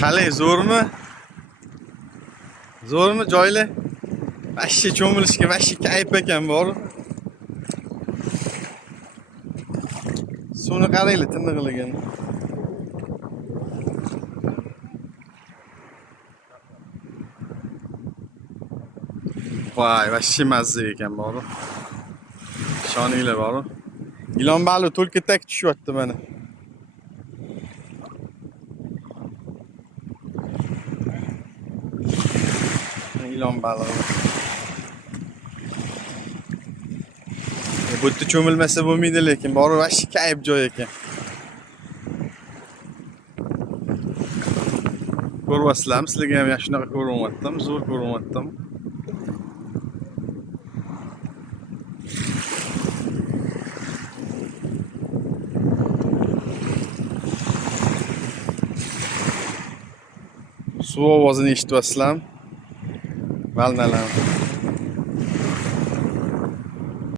Qalay, zo'rmi? Zo'rmi joylar? Vashshi cho'milishga vashshi kayf ekan bor. Suvni qaranglar, tiniqligini. Voy, vashshi mazza ekan bor. Ishoninglar bor. Ilon baliq to'lkatak tushyapti mana. Ilon balig'i. Bu yerda cho'milmasa bo'lmaydi lekin, bor vashshi kayf joy ekan. Ko'ryapsizlarmi? Sizlarga ham yana shunaqa ko'rinyaptimi? Zo'r ko'rinyaptimi? Suv ovozini eshityapsizlarmi? Valnalarni.